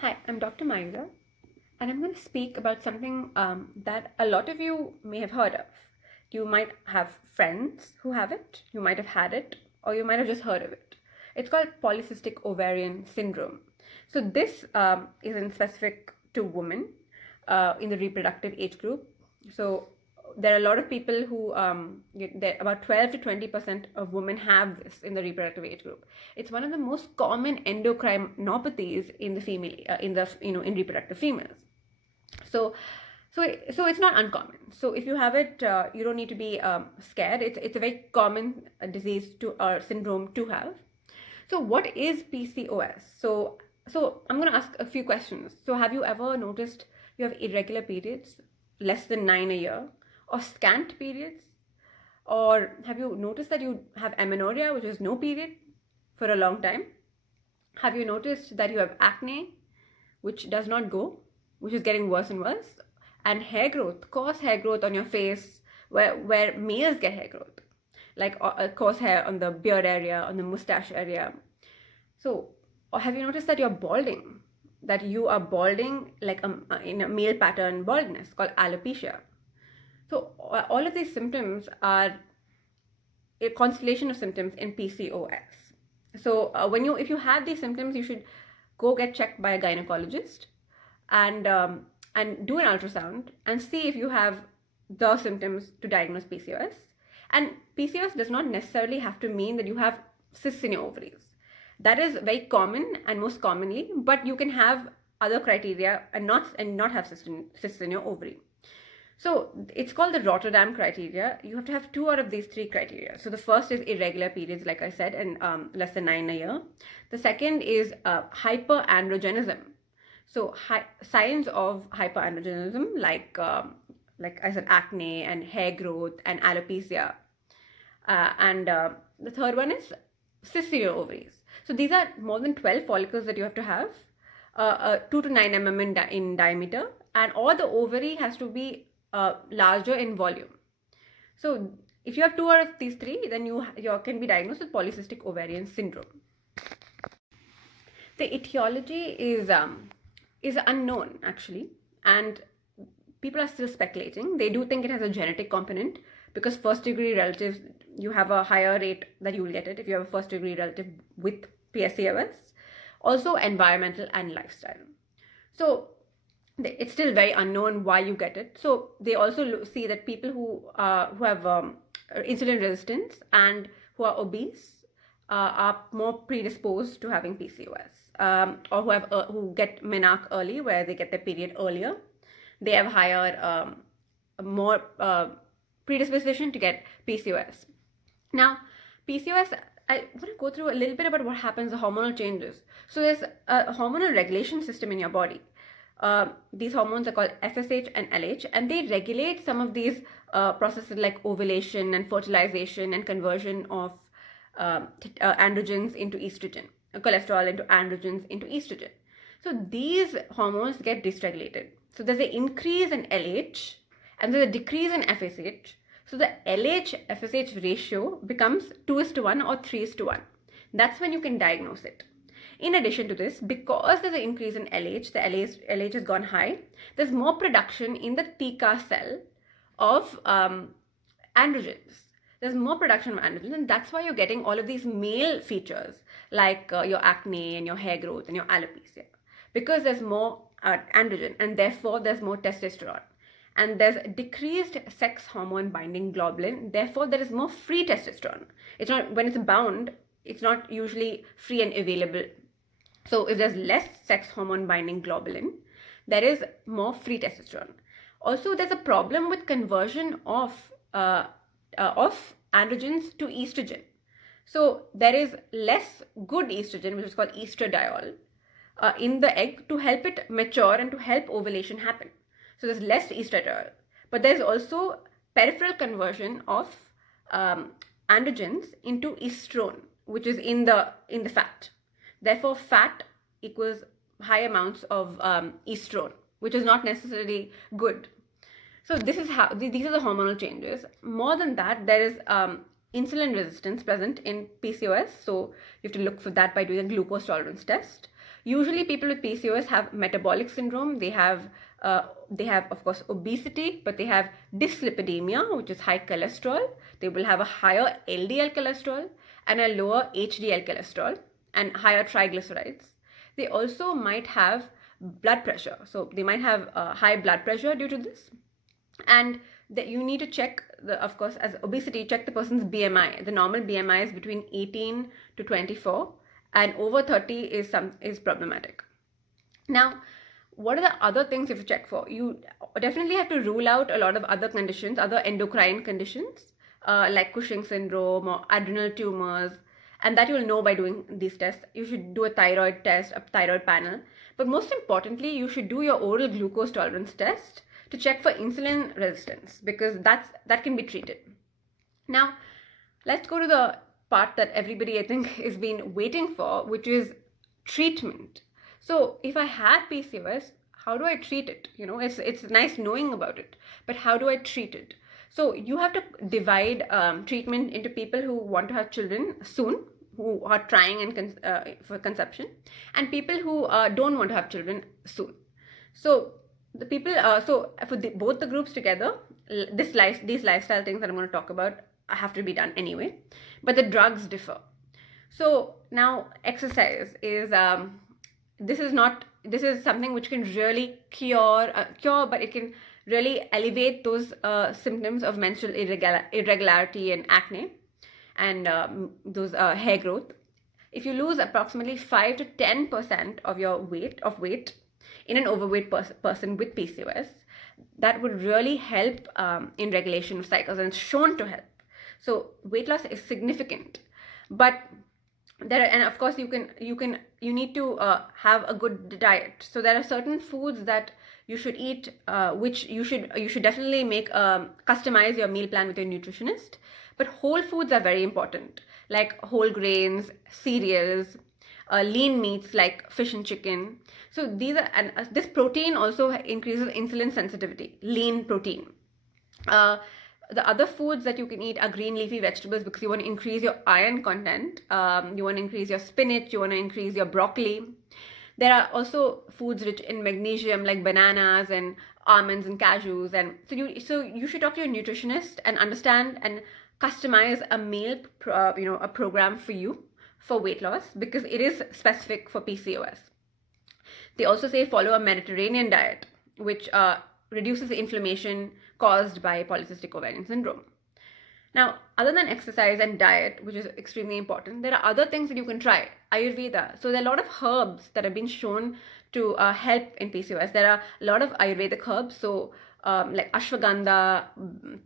Hi, I'm Dr. Mayura, and I'm going to speak about something that a lot of you may have heard of. You might have friends who have it, you might have had it, or you might have just heard of it. It's called polycystic ovarian syndrome. So, this is in specific to women in the reproductive age group. So, there are a lot of people who about 12 to 20% of women have this in the reproductive age group. It's one of the most common endocrinopathies in the female in reproductive females. So so it's not uncommon. So if you have it, you don't need to be scared. It's a very common disease to or syndrome to have. So what is PCOS? So I'm going to ask a few questions. So have you ever noticed you have irregular periods, less than 9 a year, or scant periods? Or have you noticed that you have amenorrhea, which is no period for a long time? Have you noticed that you have acne, which does not go, which is getting worse and worse? And hair growth, coarse hair growth on your face, where males get hair growth, like coarse hair on the beard area, on the mustache area. So, or have you noticed that you're balding? That you are balding like in a male pattern baldness called alopecia. So, all of these symptoms are a constellation of symptoms in PCOS. So, if you have these symptoms, you should go get checked by a gynecologist and and do an ultrasound and see if you have the symptoms to diagnose PCOS. And PCOS does not necessarily have to mean that you have cysts in your ovaries. That is very common and most commonly, but you can have other criteria and not have cysts in your ovary. So it's called the Rotterdam criteria. You have to have two out of these three criteria. So the first is irregular periods, like I said, and less than 9 a year. The second is hyperandrogenism. So signs of hyperandrogenism, like I said, acne and hair growth and alopecia. And the third one is cysts in your ovaries. So these are more than 12 follicles that you have to have, 2 to 9 mm in diameter, and all the ovary has to be larger in volume. So if you have two out of these three, then you can be diagnosed with polycystic ovarian syndrome. The etiology is unknown actually, and people are still speculating. They do think it has a genetic component because first degree relatives, you have a higher rate that you will get it if you have a first degree relative with PCOS. Also environmental and lifestyle. So it's still very unknown why you get it. So they also see that people who have insulin resistance and who are obese are more predisposed to having PCOS, or who get menarche early, where they get their period earlier. They have higher, more predisposition to get PCOS. Now, PCOS, I want to go through a little bit about what happens, the hormonal changes. So there's a hormonal regulation system in your body. These hormones are called FSH and LH, and they regulate some of these processes like ovulation and fertilization and conversion of androgens into estrogen, cholesterol into androgens into estrogen. So these hormones get dysregulated. So there's an increase in LH and there's a decrease in FSH. So the LH FSH ratio becomes 2:1 or 3:1. That's when you can diagnose it. In addition to this, because there's an increase in LH, the LH has gone high, there's more production in the TCA cell of androgens. There's more production of androgens, and that's why you're getting all of these male features like your acne and your hair growth and your alopecia, because there's more androgen, and therefore there's more testosterone. And there's decreased sex hormone binding globulin, therefore there is more free testosterone. It's not, when it's bound, it's not usually free and available. So if there's less sex hormone binding globulin, there is more free testosterone. Also, there's a problem with conversion of androgens to estrogen. So there is less good estrogen, which is called estradiol, in the egg to help it mature and to help ovulation happen. So there's less estradiol, but there's also peripheral conversion of androgens into estrone, which is in the fat. Therefore, fat equals high amounts of estrone, which is not necessarily good. So this is how these are the hormonal changes. More than that, there is insulin resistance present in PCOS. So you have to look for that by doing a glucose tolerance test. Usually people with PCOS have metabolic syndrome. They have of course obesity, but they have dyslipidemia, which is high cholesterol. They will have a higher LDL cholesterol and a lower HDL cholesterol and higher triglycerides. They also might have blood pressure. So they might have high blood pressure due to this. And that you need to check of course, as obesity, check the person's BMI. The normal BMI is between 18 to 24, and over 30 is problematic. Now, what are the other things you have to check for? You definitely have to rule out a lot of other conditions, other endocrine conditions, like Cushing syndrome or adrenal tumors, and that you'll know by doing these tests. You should do a thyroid test, a thyroid panel, but most importantly, you should do your oral glucose tolerance test to check for insulin resistance, because that can be treated. Now, let's go to the part that everybody I think has been waiting for, which is treatment. So if I had PCOS, how do I treat it? It's nice knowing about it, but how do I treat it? So you have to divide treatment into people who want to have children soon, who are trying for conception, and people who don't want to have children soon. So the people, for both the groups together, these lifestyle things that I'm going to talk about have to be done anyway, but the drugs differ. So now exercise is this is something which can really cure, but it can really elevate those symptoms of menstrual irregularity and acne and those hair growth. If you lose approximately 5 to 10% of your weight in an overweight person with PCOS, that would really help in regulation of cycles, and it's shown to help. So weight loss is significant, but and of course you need to have a good diet. So there are certain foods that you should eat, which you should definitely customize your meal plan with your nutritionist. But whole foods are very important, like whole grains, cereals, lean meats like fish and chicken. So this protein also increases insulin sensitivity, lean protein. The other foods that you can eat are green leafy vegetables, because you want to increase your iron content. You want to increase your spinach, you want to increase your broccoli. There are also foods rich in magnesium like bananas and almonds and cashews. And so you should talk to your nutritionist and understand and customize a meal, a program for you for weight loss, because it is specific for PCOS. They also say follow a Mediterranean diet, which reduces the inflammation caused by polycystic ovarian syndrome. Now, other than exercise and diet, which is extremely important, there are other things that you can try. Ayurveda. So there are a lot of herbs that have been shown to help in PCOS. There are a lot of Ayurvedic herbs. So like ashwagandha,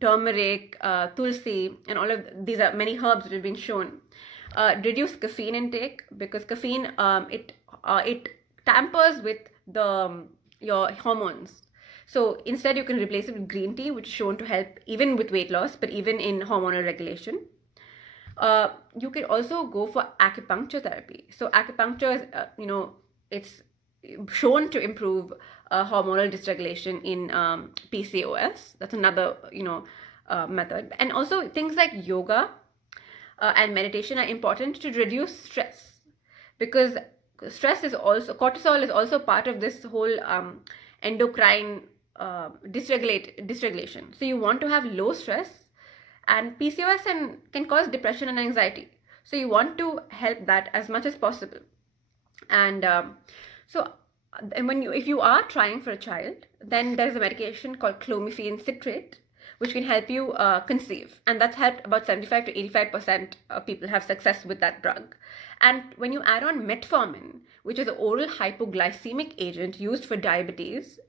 turmeric, tulsi, and all of these are many herbs that have been shown. Reduce caffeine intake, because caffeine it tampers with your hormones. So instead you can replace it with green tea, which is shown to help even with weight loss, but even in hormonal regulation. You can also go for acupuncture therapy. So acupuncture is, it's shown to improve hormonal dysregulation in PCOS. That's another, method. And also things like yoga and meditation are important to reduce stress, because cortisol is also part of this whole endocrine dysregulation. So you want to have low stress, and PCOS can cause depression and anxiety. So you want to help that as much as possible. And if you are trying for a child, then there's a medication called clomiphene citrate, which can help you conceive. And that's helped about 75 to 85% of people have success with that drug. And when you add on metformin, which is an oral hypoglycemic agent used for diabetes,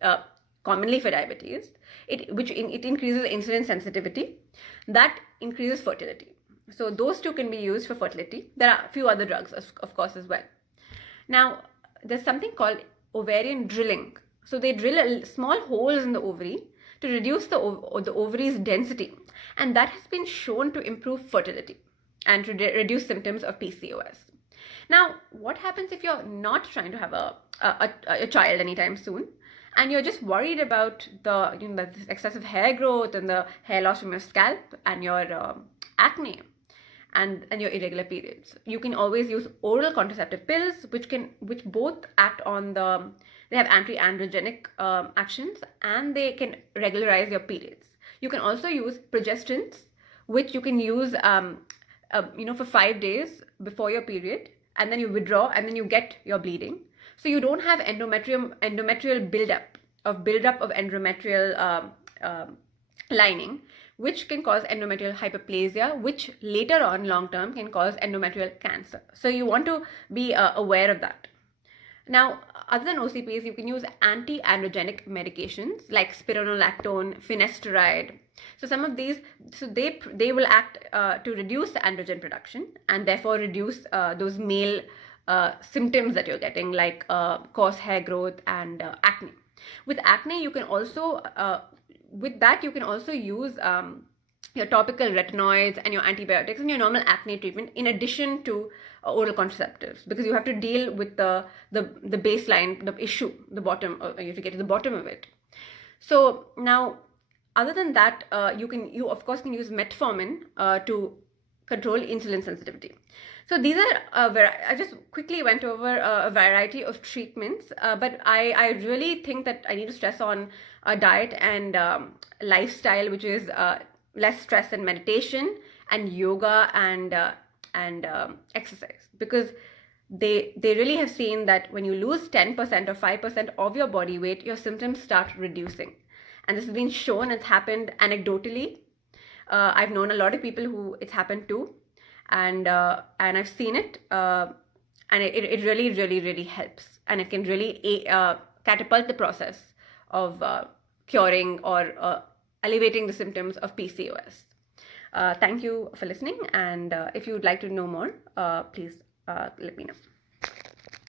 commonly for diabetes, it increases insulin sensitivity. That increases fertility. So those two can be used for fertility. There are a few other drugs, of course, as well. Now, there's something called ovarian drilling. So they drill small holes in the ovary to reduce the ovary's density, and that has been shown to improve fertility and to reduce symptoms of PCOS. Now, what happens if you're not trying to have a child anytime soon, and you're just worried about the excessive hair growth and the hair loss from your scalp and your acne? and your irregular periods. You can always use oral contraceptive pills, which both act on they have anti-androgenic actions, and they can regularize your periods. You can also use progestins, which you can use for 5 days before your period, and then you withdraw, and then you get your bleeding. So you don't have endometrial buildup of endometrial lining, which can cause endometrial hyperplasia, which later on long term can cause endometrial cancer. So you want to be aware of that. Now, other than OCPs, you can use anti-androgenic medications like spironolactone, finasteride. So some of these, they will act to reduce the androgen production, and therefore reduce those male symptoms that you're getting, like coarse hair growth and acne. With acne, you can also use your topical retinoids and your antibiotics and your normal acne treatment in addition to oral contraceptives, because you have to deal with the baseline, the issue, the bottom. You have to get to the bottom of it. So now, other than that, you of course can use metformin to control insulin sensitivity. So these are I just quickly went over a variety of treatments, but I really think that I need to stress on a diet and lifestyle which is less stress and meditation and yoga and exercise, because they really have seen that when you lose 10% or 5% of your body weight, your symptoms start reducing. And this has been shown. It's happened anecdotally. I've known a lot of people who it's happened to, and I've seen it, and it really, really, really helps, and it can really catapult the process of curing or alleviating the symptoms of PCOS. Thank you for listening, and if you would like to know more, please let me know.